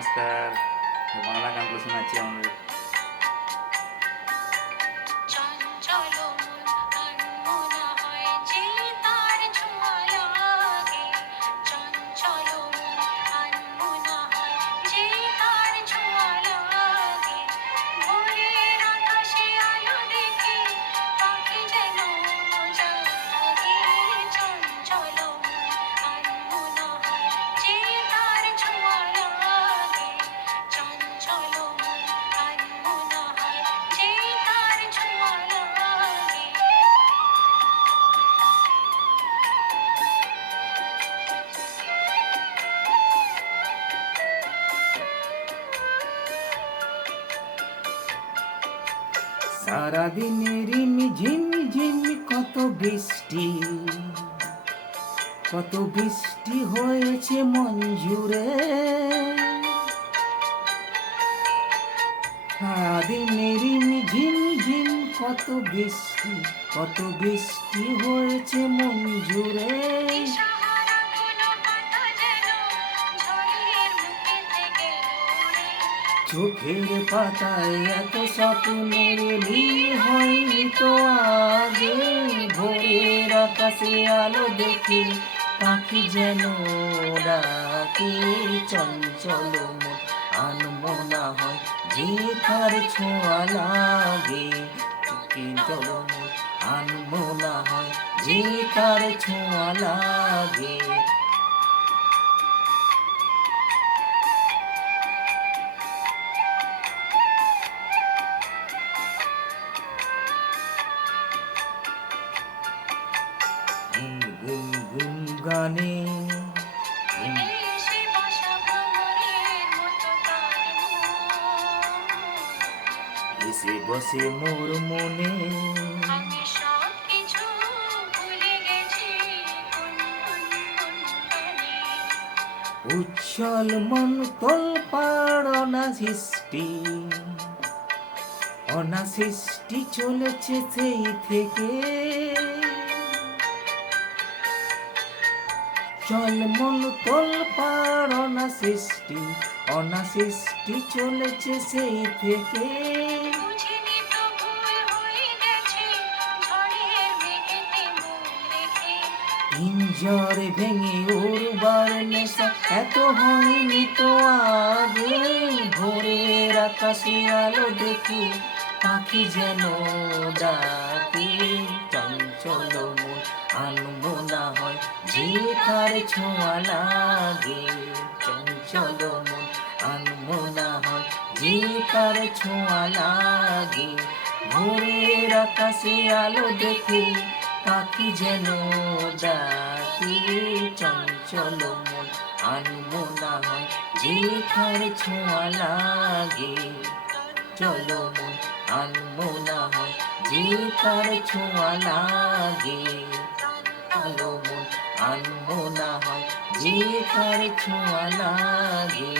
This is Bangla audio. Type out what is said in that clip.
নমস্কার। বাংলা গানগুলো শোনাচ্ছি আমাদের। সারাদিনের ঝিম ঝিম কত বৃষ্টি, কত বৃষ্টি হয়েছে মন জুড়ে। সারাদিনের ঝিম ঝিম কত বৃষ্টি, কত বৃষ্টি হয়েছে মন জুড়ে। চোখের পাতায় এত স্বপ্নের নীল হয়নি তো আগে। ভোরের আকাশে আলো দেখে পাখি যেন ডাকে। চঞ্চল মন আনমনা হয় যে তার ছোঁয়া লাগে। চঞ্চল মন আনমনা হয় যে তার ছোঁয়া লাগে। গুন গুন গানে এসে বসে মোর মনে। উচ্ছল মন তোল পাড় অনাসৃষ্টি, অনাসৃষ্টি চলেছে সেই থেকে। চল মন তোল পাড় অনাসৃষ্টি, অনাসৃষ্টি চলেছে সেই থেকে। পিঞ্জরে ভেঙে উড়বার নেশা এত হয়নি তো আগে। ভোরের আকাশে আলো দেখে পাখি যেন ডাকে। চঞ্চল মন আনমনা হয় যে তার ছোঁয়া লাগে। চঞ্চল মন আনমনা হয় যে তার ছোঁয়া লাগে। ভোরের আকাশে আলো দেখে পাখি যেন ডাকে। চঞ্চল মন আনমনা হয় যে তার ছোঁয়া লাগে। চলো মন আনমনা হয় যে তার ছোঁয়া লাগে। চলো মন আনমনা হয় যে তার ছোঁয়া লাগে।